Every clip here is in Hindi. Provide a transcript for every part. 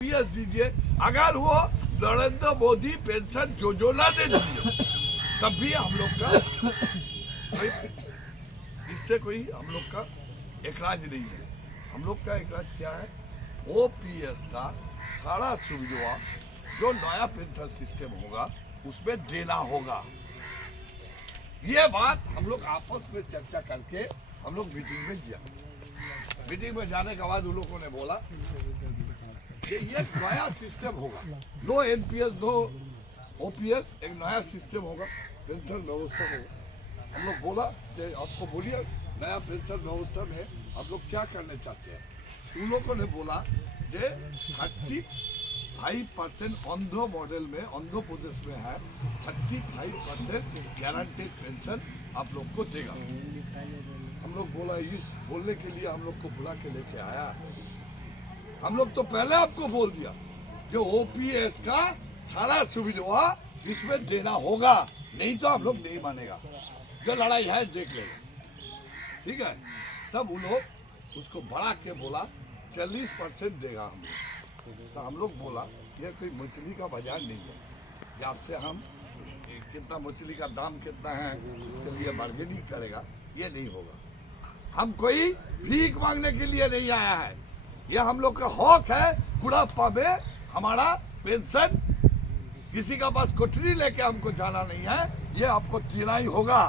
पीएस दीजिए, अगर वो नरेंद्र मोदी पेंशन योजना दे दीजिए तब भी हम लोग का इससे कोई हम लोग का ऐतराज नहीं है। हम लोग का ऐतराज क्या है, ओपीएस का सारा सुविधा जो नया पेंशन सिस्टम होगा उसमें देना होगा। ये बात हम लोग आपस में चर्चा करके हम लोग मीटिंग में किया। मीटिंग में जाने के बाद उन लोगों ने बोला कि ये नया सिस्टम होगा, नो एनपीएस नो ओपीएस, एक नया सिस्टम होगा, पेंशन व्यवस्था होगा। हम लोग बोला कि आपको बोलिए नया पेंशन व्यवस्था में आप लोग क्या करने चाहते हैं। उन लोगों ने बोला कि 35% आंध्र मॉडल में, आंध्र प्रदेश में है 35% गारंटेड पेंशन आप लोग को देगा। हम लोग बोला इस बोलने के लिए हम लोग को बुला के लेके आया। हम लोग तो पहले आपको बोल दिया जो ओपीएस का सारा सुविधा इसमें देना होगा, नहीं तो हम लोग नहीं मानेगा, जो लड़ाई है देख लेगा, ठीक है। तब वो लोग उसको बढ़ा के बोला 40% देगा हम लोग। तो हम लोग बोला ये कोई मछली का बाजार नहीं है कि आपसे हम कितना मछली का दाम कितना है इसके लिए बार्गेनिंग करेगा, ये नहीं होगा। हम कोई भीख मांगने के लिए नहीं आया है, यह हम लोग का हक है। बुढ़ापा में हमारा पेंशन, किसी का पास कोठरी लेके हमको जाना नहीं है, ये आपको देना ही होगा।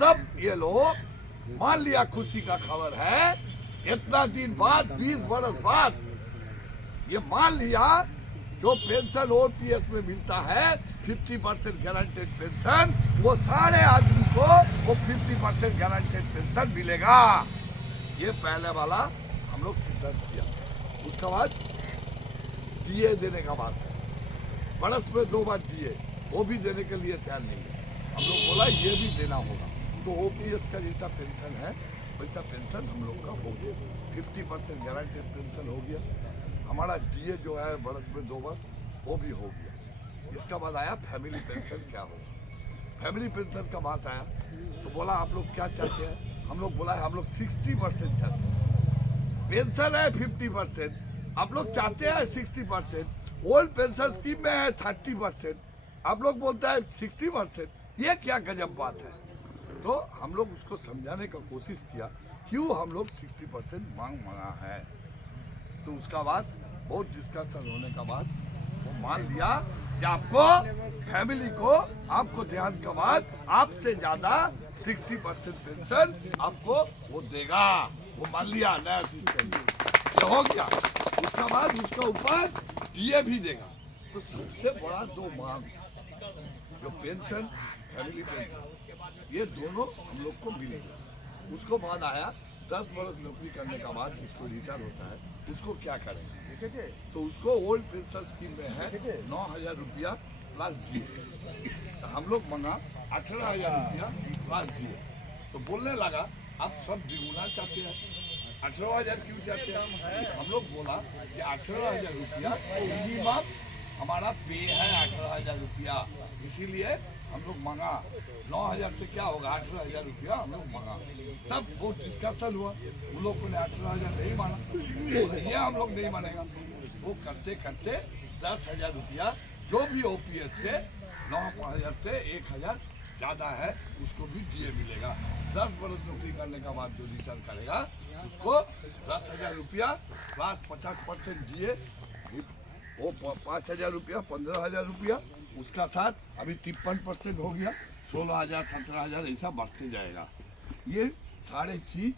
तब ये लोग मान लिया, खुशी का खबर है, इतना दिन बाद 20 बरस बाद ये मान लिया जो पेंशन ओपीएस में मिलता है 50% गारंटेड पेंशन, वो सारे आदमी को वो 50% गारंटेड पेंशन मिलेगा। ये पहले वाला हम लोग सिद्धांत किया। उसके बाद डीए देने का बात है, बरस में 2 बार डीए, वो भी देने के लिए तैयार नहीं है। हम लोग बोला ये भी देना होगा। तो ओपीएस का जैसा पेंशन है वैसा पेंशन हम लोग का हो गया, 50% गारंटेड पेंशन हो गया। हमारा डीए जो है बरस में 2 बार, वो भी हो गया। इसका बाद आया फैमिली पेंशन क्या होगा। फैमिली पेंशन का बात आया तो बोला आप लोग क्या चाहते हैं। हम लोग बोला हम लोग 60% चाहते हैं। पेंशन है 50%, आप लोग चाहते हैं 60%। ओल्ड पेंशन स्कीम में है 30%, आप लोग बोलते हैं 60%। ये क्या गजब बात है। तो हम लोग उसको समझाने का कोशिश किया क्यों हम लोग 60% मांगा है। तो उसका बाद बहुत डिस्कशन होने का बाद वो मान लिया कि आपको फैमिली को आपको ध्यान के बाद आपसे ज्यादा 60% पेंशन आपको वो देगा। वो मान लिया नया सिस्टम ये हो गया। उसका बाद उसका ऊपर डीए भी देगा। तो सबसे बड़ा 2 मांग जो पेंशन, फैमिली पेंशन, ये दोनों हम लोग को मिलेगा। उसको बाद आया 10 वर्ष नौकरी करने का बाद जिसको रिटायर होता है उसको क्या करेंगे। तो उसको ओल्ड पेंशन स्कीम में है 9,000 रुपया प्लस डीए। तो हम लोग मंगा 18,000 रुपया प्लस डीए। तो बोलने लगा आप सब द्विगुना चाहते हैं, 18,000 क्यों चाहते हैं। हम लोग बोला कि 18,000 रुपया मिनिमम हमारा पे है 18,000 रुपया, इसीलिए हम लोग मांगा। 9,000 से क्या होगा, 18,000 रुपया हम लोग मांगा। तब बहुत डिस्कशन हुआ, उन लोगों ने 18,000 नहीं माना, ये हम लोग नहीं मानेगा। वो करते करते 10,000 रुपया जो भी ओपीएस से 9,000 से 1,000 ज़्यादा है उसको भी डीए मिलेगा। 10 बरस नौकरी करने के बाद जो रिटर्न करेगा उसको 10,000 रुपया प्लस 50% डीए, वो 5,000 रुपया, 15,000 रुपया। उसका साथ अभी 53% हो गया, 16,000 17,000 ऐसा बढ़ते जाएगा। ये सारे चीज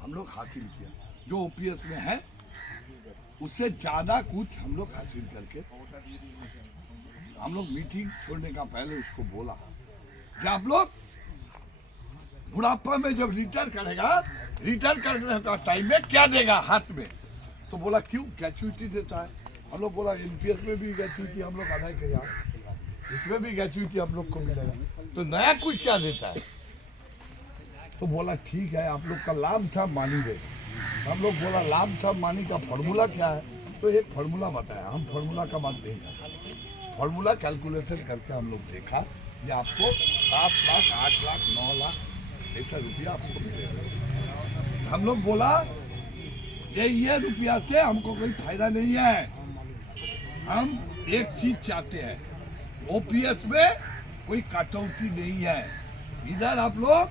हम लोग हासिल किया। जो ओपीएस में है उससे ज़्यादा कुछ हम लोग हासिल करके हम लोग मीटिंग छोड़ने का पहले उसको बोला कि आप लोग बुढ़ापा में जब रिटर्न करेगा, रिटर्न करने का टाइम में क्या देगा हाथ में। तो बोला क्यों, ग्रेचुइटी देता है। हम लोग बोला एनपीएस में भी ग्रेचुइटी हम लोग अदा किया, इसमें भी ग्रेचुइटी हम लोग को मिलेगा, तो नया कुछ क्या देता है। तो बोला ठीक है आप लोग का लाभ साहब मानी दे। हम लोग बोला लाभ साहब मानी का फॉर्मूला क्या है। तो एक फॉर्मूला बताया, हम फॉर्मूला का बात नहीं कर सकते। फॉर्मूला कैलकुलेशन करके हम लोग देखा कि आपको 7 लाख 8 लाख 9 लाख ऐसा रुपया आपको मिलेगा। हम लोग बोला ये रुपया से हमको कोई फायदा नहीं है, हम एक चीज चाहते हैं, ओपीएस में कोई कटौती नहीं है। इधर आप लोग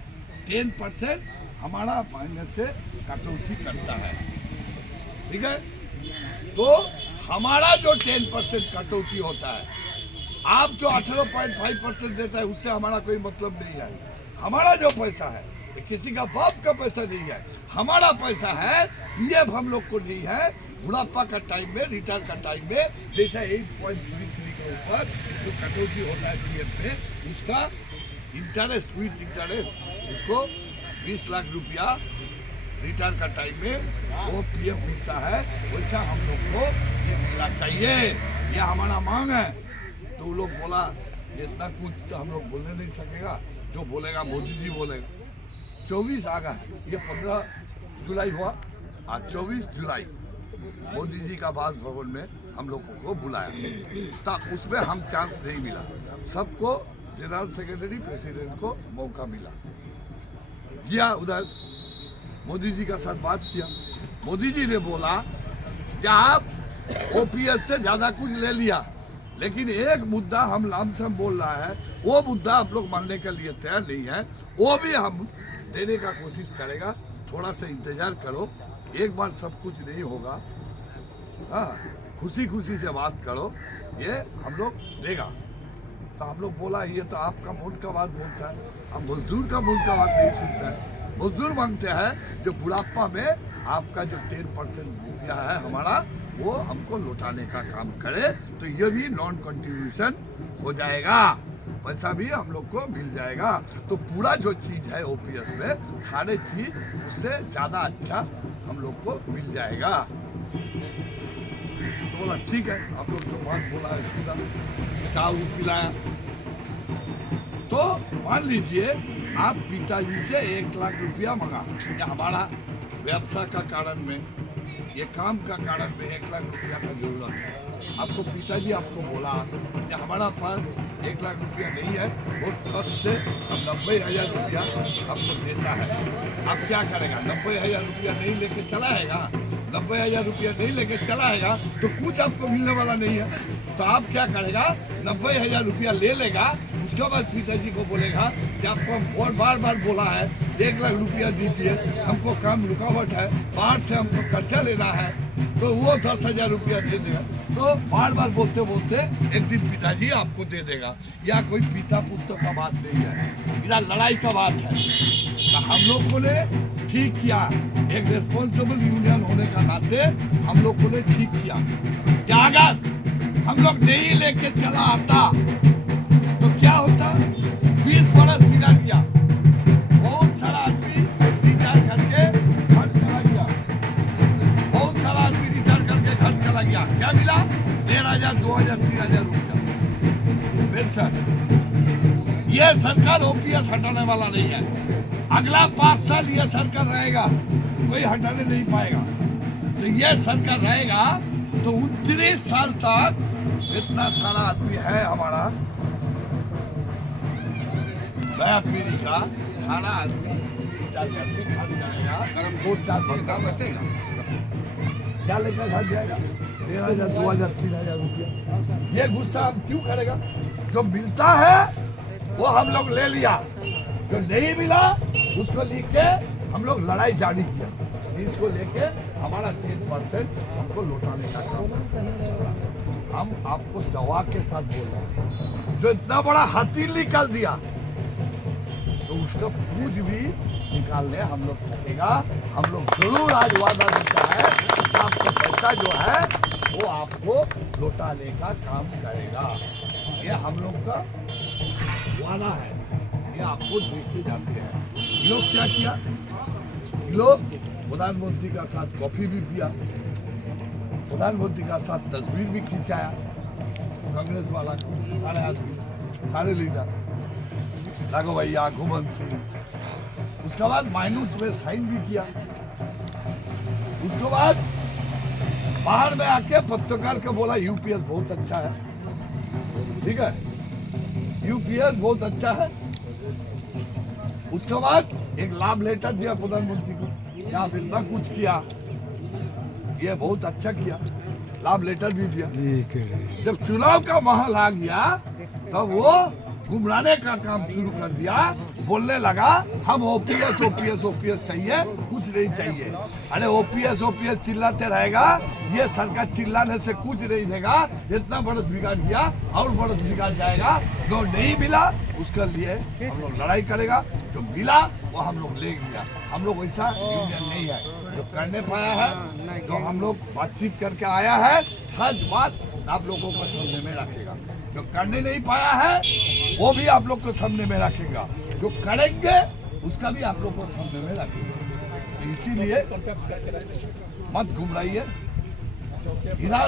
10% हमारा महीने से कटौती करता है, ठीक है। तो हमारा जो 10% कटौती होता है, आप जो 18.5% देता है, उससे हमारा कोई मतलब नहीं है। हमारा जो पैसा है किसी का बाप का पैसा नहीं है, हमारा पैसा है। पीएफ हम लोग को नहीं है, बुढ़ापा का टाइम में, रिटायर का टाइम में, जैसा 8.33 के ऊपर जो कटौती होता है पीएफ में, उसका इंटरेस्ट विथ इंटरेस्ट उसको 20 लाख रुपया रिटायर का टाइम में वो पीएफ मिलता है। वैसा हम लोग को ये मिलना चाहिए, ये हमारा मांग है। तो वो लोग बोला इतना कुछ तो हम लोग बोलने नहीं सकेगा, जो बोलेगा मोदी जी बोलेगा। 24 अगस्त, ये 15 जुलाई हुआ, आज 24 जुलाई मोदी जी का बास भवन में हम लोगों को बुलाया था। उसमें हम चांस नहीं मिला, सबको जनरल सेक्रेटरी प्रेसिडेंट को मौका मिला। गया उधर मोदी जी का साथ बात किया। मोदी जी ने बोला कि आप ओपीएस से ज्यादा कुछ ले लिया, लेकिन एक मुद्दा हम लमसम बोल रहा है, वो मुद्दा आप लोग मानने के लिए तैयार नहीं है, वो भी हम देने का कोशिश करेगा। थोड़ा सा इंतजार करो, एक बार सब कुछ नहीं होगा। हाँ, खुशी खुशी से बात करो, ये हम लोग देगा। तो हम लोग बोला ये तो आपका मूड का बात बोलता है, हम मजदूर का मूड का बात नहीं सुनते हैं। मजदूर मांगते हैं जो बुढ़ापा में आपका जो 10% रुपया है हमारा, वो हमको लौटाने का काम करे, तो ये भी नॉन कंट्रीब्यूशन हो जाएगा, पैसा भी हम लोग को मिल जाएगा। तो पूरा जो चीज है ओपीएस में, सारे चीज उससे ज्यादा अच्छा हम लोग को मिल जाएगा। तो बोला ठीक है, आप लोग जो बात बोला है सीधा चाय पिलाया। तो मान लीजिए आप पिताजी से 1 लाख रुपया मंगा, या हमारा व्यवसाय का कारण में, ये काम का कारण में 1 लाख रुपया का जरूरत है। आपको पिताजी आपको बोला कि हमारा पास 1 लाख रुपया नहीं है, वो कष्ट से हम 90,000 रुपया आपको देता है। आप क्या करेगा? 90,000 रुपया नहीं लेके चला आएगा, 90,000 रुपया नहीं लेके चला आएगा तो कुछ आपको मिलने वाला नहीं है। तो आप क्या करेगा? 90,000 रुपया ले लेगा, उसके बाद पिताजी को बोलेगा कि आपको हम बार बार बोला है 1 लाख रुपया दीजिए, हमको काम रुकावट है, बाहर से हमको खर्चा लेना है, तो वो 10,000 रुपया दे देगा। तो बार बार बोलते बोलते एक दिन पिताजी आपको दे देगा। या कोई पिता पुत्र का बात नहीं है, इधर लड़ाई का बात है। तो हम लोगों ने ठीक किया, एक रिस्पॉन्सिबल यूनियन होने का नाते हम लोगों ने ठीक किया कि अगर हम लोग नहीं लेके चला आता तो क्या होता? 20 बरस बिगड़ गया, बहुत सारा आदमी रिटायर करके घर चला गया, बहुत सारा आदमी रिटायर करके घर चला गया। क्या मिला? 1,500, 2,000, 3,000 रुपया पेंशन। ये सरकार ओपीएस हटाने वाला नहीं है। अगला 5 साल ये सरकार रहेगा, कोई हटाने नहीं पाएगा। तो ये सरकार रहेगा तो 29 साल तक जितना सारा आदमी है हमारा नया पीढ़ी का, सारा आदमी क्या लेकर घर जाएगा? 1,000, 2,000, 3,000 रुपया। ये गुस्सा हम क्यों करेगा? जो मिलता है वो हम लोग ले लिया, जो नहीं मिला उसको लिख के हम लोग लड़ाई जारी किया। इसको लेके हमारा 10% हमको लौटाने का काम। हम आपको दवा के साथ बोल रहे हैं, जो इतना बड़ा हाथी निकाल दिया तो उसका पूंछ भी निकालने हम लोग सकेगा। हम लोग जरूर आज वादा देता है कि आपका पैसा जो है वो आपको लौटाने का काम करेगा। ये हम लोग का वादा है, ये आपको देख के जाते हैं। ये लोग क्या किया? ये लोग प्रधानमंत्री का साथ कॉफी भी पिया, प्रधानमंत्री का साथ तस्वीर भी खिंचाया, कांग्रेस वाला सारे आदमी, सारे लीडर, राघव भैया, घुमंत सिंह। उसके बाद माइनूस में साइन भी किया। उसके बाद बाहर में आके पत्रकार को बोला यूपीएस बहुत अच्छा है, ठीक है, यूपीएस बहुत अच्छा है। उसके बाद एक लाभ लेटर दिया प्रधानमंत्री को, आप इतना कुछ किया, ये बहुत अच्छा किया। लाभ लेटर भी दिया। जब चुनाव का माहौल आ गया तब वो गुमराने का काम शुरू कर दिया, बोलने लगा हम ओपीएस ओपीएस ओपीएस चाहिए, कुछ नहीं चाहिए। अरे ओपीएस ओपीएस चिल्लाते रहेगा, ये सरकार चिल्लाने से कुछ नहीं देगा। इतना बरस बिगाड़ दिया और बरस बिगाड़ जाएगा। जो नहीं मिला उसके लिए हम लोग लड़ाई करेगा, जो मिला वो हम लोग ले लिया। हम लोग वैसा यूनियन नहीं है जो करने पाया है, जो हम लोग बातचीत करके आया है, सच बात आप लोगों को सामने में रखेगा। जो करने नहीं पाया है वो भी आप लोग को सामने में रखेगा, जो करेंगे उसका भी आप लोग को सामने में रखेगा। तो इसीलिए मत घुमराइए इधर।